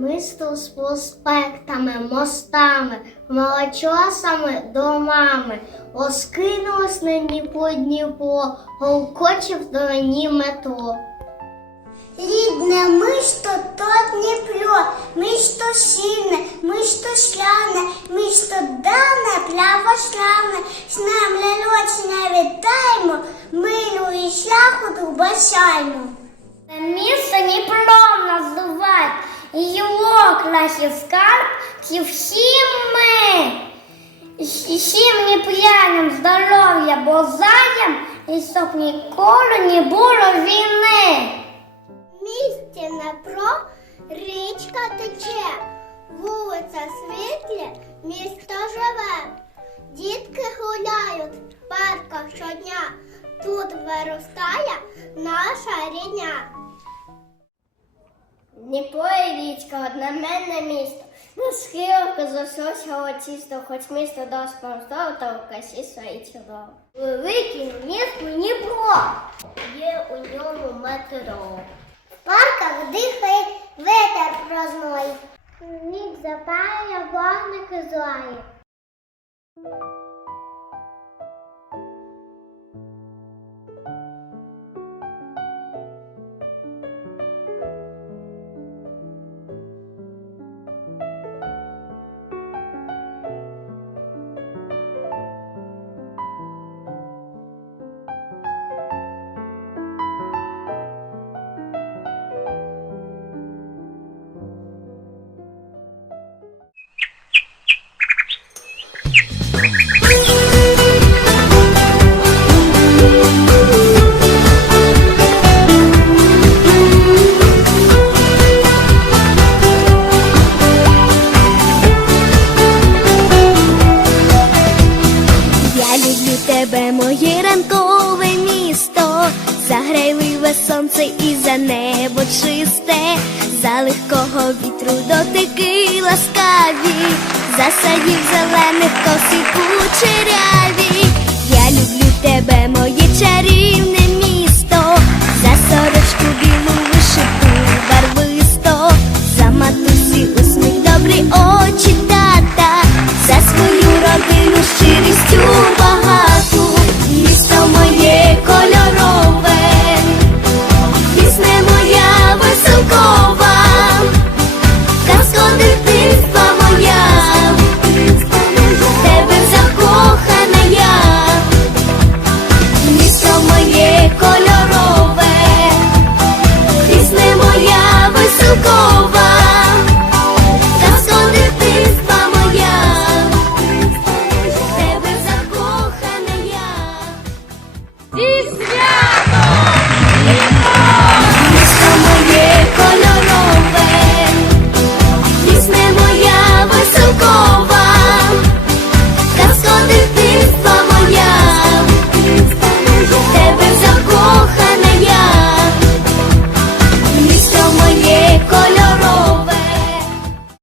Мисто з проспектами, мостами, молочосами, домами, Оскинулось на Дніпро Дніпро, голкоче в дороні метро. Рідне мисто то Дніпро, мисто сильне, мисто шляне, мисто дане, право шлявне, з нам ляльочне вітаємо, милу і шляху трубачаймо. Місто Дніпром називають, і юлок наші скарб, і всім ми. Всім дніпрянам здоров'я бозаєм, і щоб ніколи не було війни. В місті Дніпро річка тече, вулиця світлі, місто живе. Дітки гуляють в парках щодня. Тут виростає наша рідня. Дніпро і річка, одноменне місто. На схилку засосало тісто, хоч місто досить простого, та в касі свої чудово. Велике місто Дніпро. Є у ньому метро. В парках дихає ветер прозной. Ніг запалює вогники злає. Сонце і за небо чисте, за легкого вітру дотики ласкаві, за садів зелених косі кучеряві. Я люблю тебе, моє чарівне